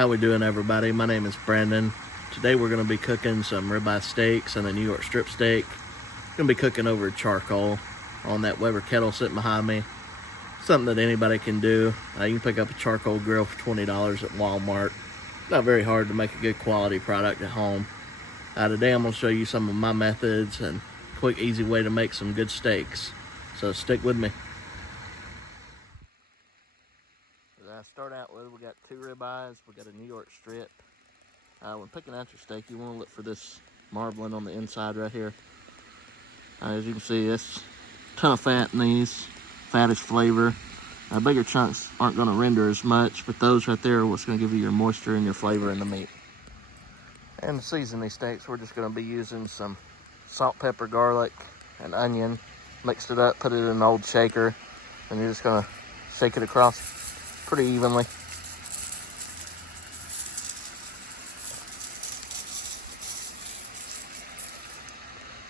How we doing, everybody? My name is Brandon. Today we're going to be cooking some ribeye steaks and a New York strip steak. Going to be cooking over charcoal on that Weber kettle sitting behind me. Something that anybody can do. You can pick up a charcoal grill for $20 at Walmart. Not very hard to make a good quality product at home. Today I'm going to show you some of my methods and quick, easy way to make some good steaks. So stick with me. As I start out with, we got 2 ribeyes, we got a New York strip. When picking out your steak, you want to look for this marbling on the inside right here. As you can see, it's a ton of fat in these, fattish flavor. Bigger chunks aren't going to render as much, but those right there are what's going to give you your moisture and your flavor in the meat. And to season these steaks, we're just going to be using some salt, pepper, garlic, and onion. Mixed it up, put it in an old shaker, and you're just going to shake it across pretty evenly.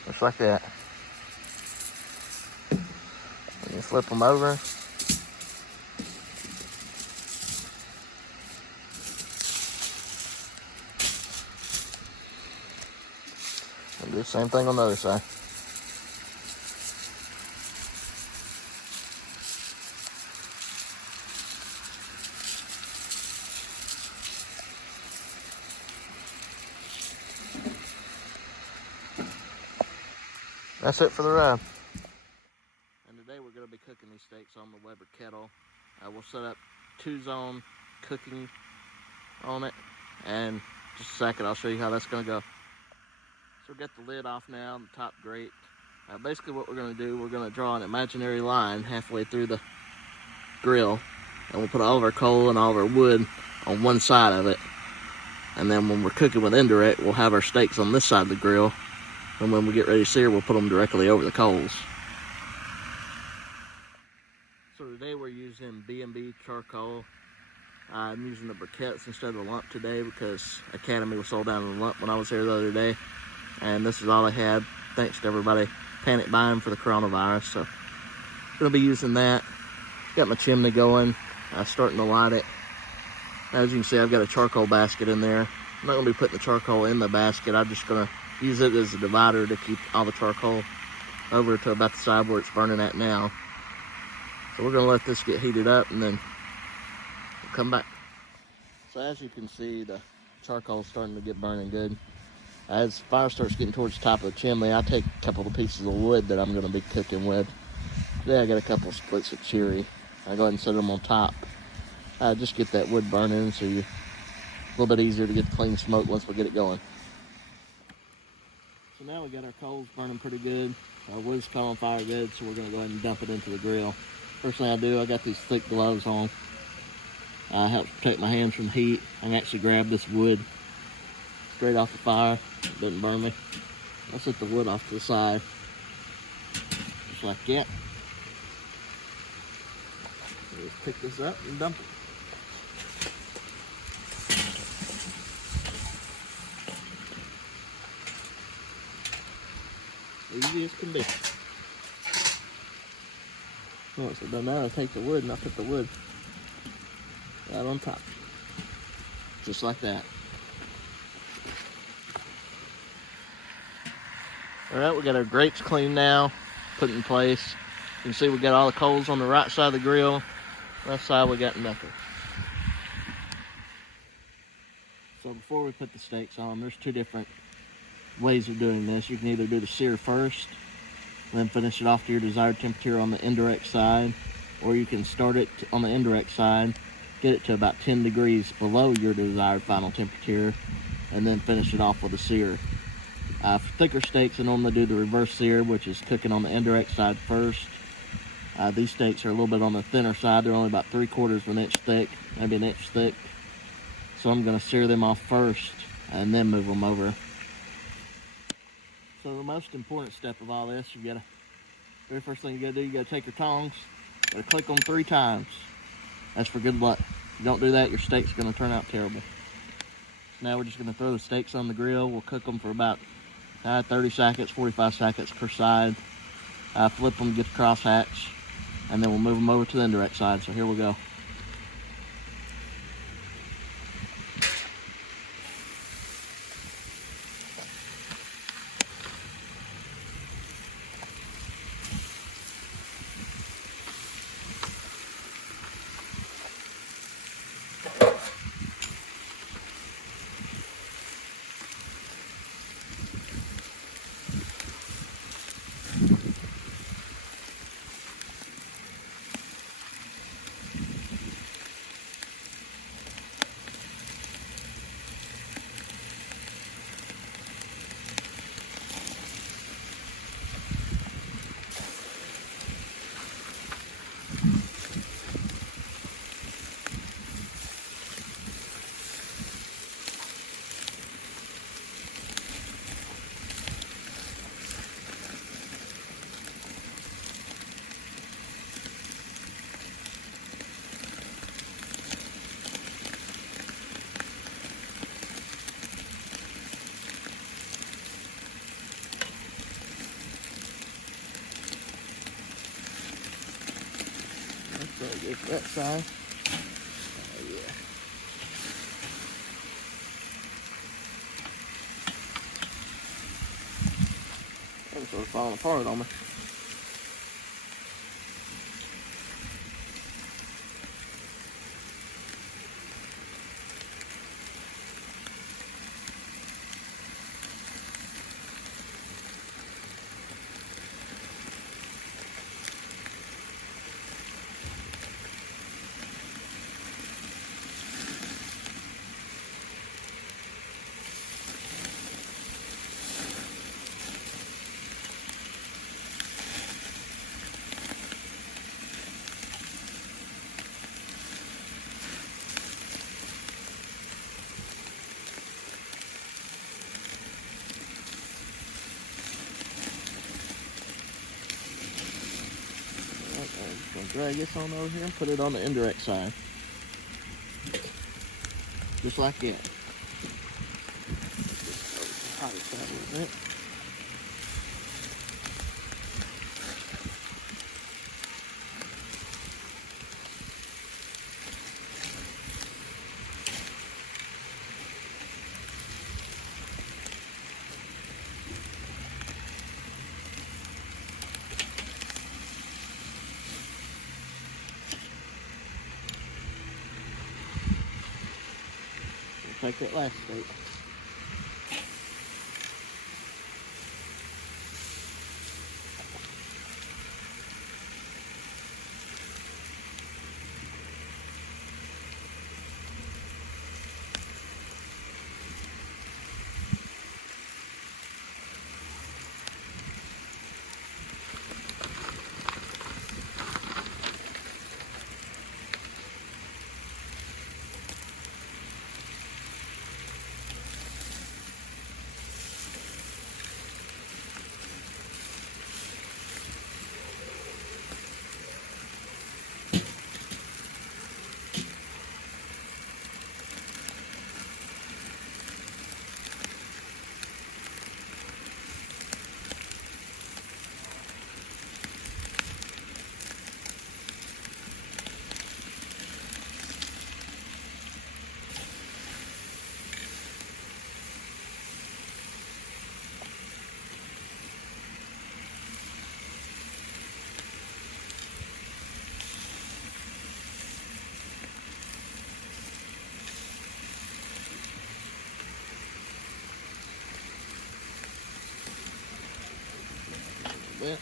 Just like that. And you flip them over. And do the same thing on the other side. That's it for the rub. And today we're going to be cooking these steaks on the Weber kettle. We'll set up 2-zone cooking on it, and just a second I'll show you how that's going to go. So we've got the lid off now, the top grate. Basically what we're going to do, we're going to draw an imaginary line halfway through the grill, and we'll put all of our coal and all of our wood on one side of it. And then when we're cooking with indirect, we'll have our steaks on this side of the grill. And when we get ready to sear, we'll put them directly over the coals. So today we're using B&B charcoal. I'm using the briquettes instead of the lump today because Academy was sold out in the lump when I was here the other day. And this is all I had, thanks to everybody panic buying for the coronavirus. So I'm going to be using that. Got my chimney going, starting to light it. As you can see, I've got a charcoal basket in there. I'm not going to be putting the charcoal in the basket. I'm just going to use it as a divider to keep all the charcoal over to about the side where it's burning at now. So we're going to let this get heated up and then we'll come back. So as you can see, the charcoal is starting to get burning good. As the fire starts getting towards the top of the chimney, I take a couple of pieces of wood that I'm going to be cooking with. Today I got a couple of splits of cherry. I go ahead and set them on top. Just get that wood burning so you're a little bit easier to get the clean smoke once we get it going. So now we got our coals burning pretty good. Our wood's caught on fire good, so we're going to go ahead and dump it into the grill. First thing I do, I got these thick gloves on. Helps protect my hands from heat. I can actually grab this wood straight off the fire. It doesn't burn me. I'll set the wood off to the side. Just like that. So just pick this up and dump it. Easy as can be. Once I've done that, I take the wood and I put the wood right on top. Just like that. Alright, we got our grates clean now, put in place. You can see we got all the coals on the right side of the grill. Left side we got nothing. So before we put the steaks on, there's 2 different ways of doing this. You can either do the sear first, then finish it off to your desired temperature on the indirect side, or you can start it on the indirect side, get it to about 10 degrees below your desired final temperature, and then finish it off with a sear. For thicker steaks, I normally do the reverse sear, which is cooking on the indirect side first. These steaks are a little bit on the thinner side. They're only about 3/4 of an inch thick, maybe an inch thick. So I'm going to sear them off first and then move them over. So the most important step of all this, very first thing you gotta do, you gotta take your tongs, gotta click them 3 times. That's for good luck. If you don't do that, your steak's gonna turn out terrible. So now we're just gonna throw the steaks on the grill. We'll cook them for about 30 seconds, 45 seconds per side. Flip them, get the crosshatch, and then we'll move them over to the indirect side. So here we go. There's that side. Oh yeah. It's sort of falling apart on me. I'm just going to drag this on over here and put it on the indirect side. Just like that. Just over the hotter side a little bit. Take that last steak. Bit.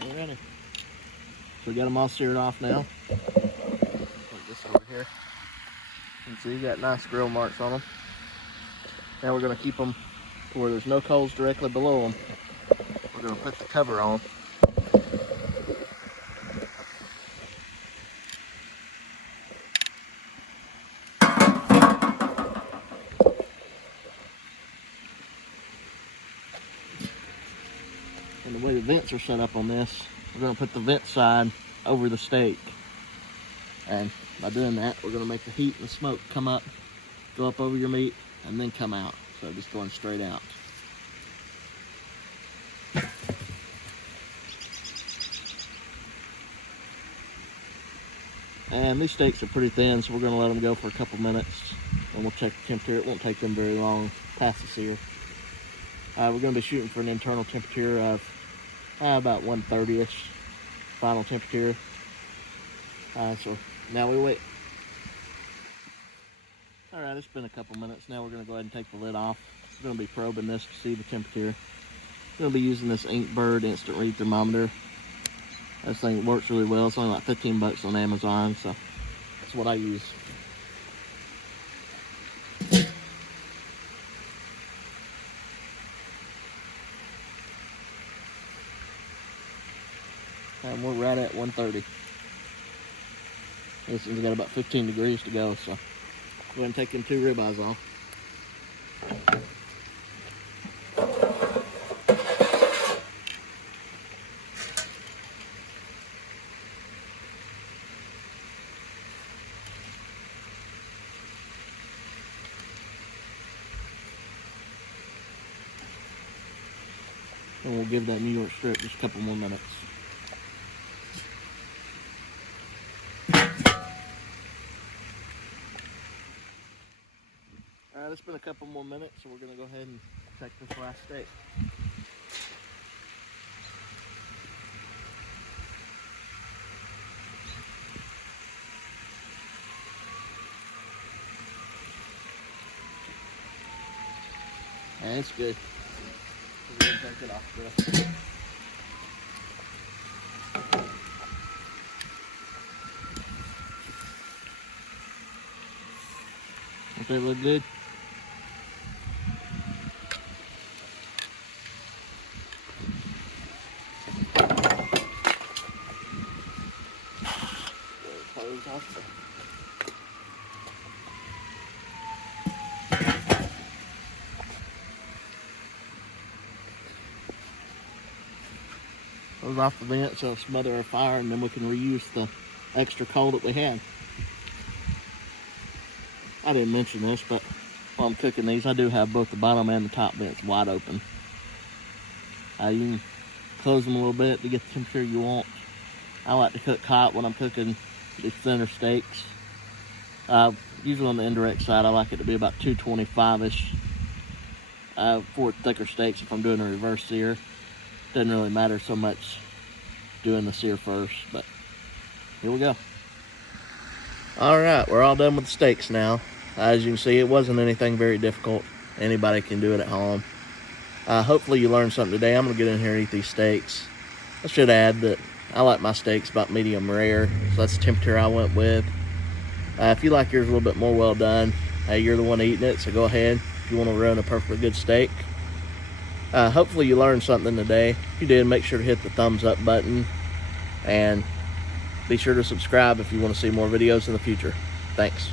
Alrighty. So we got them all seared off now. Put this over here. You can see you got nice grill marks on them. Now we're going to keep them to where there's no coals directly below them. We're going to put the cover on. And the way the vents are set up on this, we're going to put the vent side over the steak. And by doing that, we're going to make the heat and the smoke come up, go up over your meat, and then come out. So just going straight out. And these steaks are pretty thin, so we're going to let them go for a couple minutes. And we'll check the temperature. It won't take them very long past the sear. We're going to be shooting for an internal temperature of about 130-ish final temperature. So now we wait. All right, it's been a couple minutes. Now we're gonna go ahead and take the lid off. We're gonna be probing this to see the temperature. We're gonna be using this Inkbird instant read thermometer. This thing works really well. It's only like 15 bucks on Amazon, so that's what I use. And we're right at 130. This one's got about 15 degrees to go, so go ahead and take them 2 ribeyes off. And we'll give that New York strip just a couple more minutes. Alright, it's been a couple more minutes, so we're going to go ahead and check this last steak. And it's good. We're going to take it off, bro. Does that look good? Close off. Close off the vent so it'll smother our fire, and then we can reuse the extra coal that we had. I didn't mention this, but while I'm cooking these, I do have both the bottom and the top vents wide open. You can close them a little bit to get the temperature you want. I like to cook hot when I'm cooking these thinner steaks. Usually on the indirect side, I like it to be about 225-ish. For thicker steaks, if I'm doing a reverse sear, doesn't really matter so much doing the sear first, but here we go. All right, we're all done with the steaks now. As you can see, it wasn't anything very difficult. Anybody can do it at home. Hopefully you learned something today. I'm gonna get in here and eat these steaks. I should add that I like my steaks about medium rare, so that's the temperature I went with. If you like yours a little bit more well done, hey, you're the one eating it, so go ahead if you want to run a perfectly good steak. Hopefully you learned something today. If you did, make sure to hit the thumbs up button, and be sure to subscribe if you want to see more videos in the future. Thanks.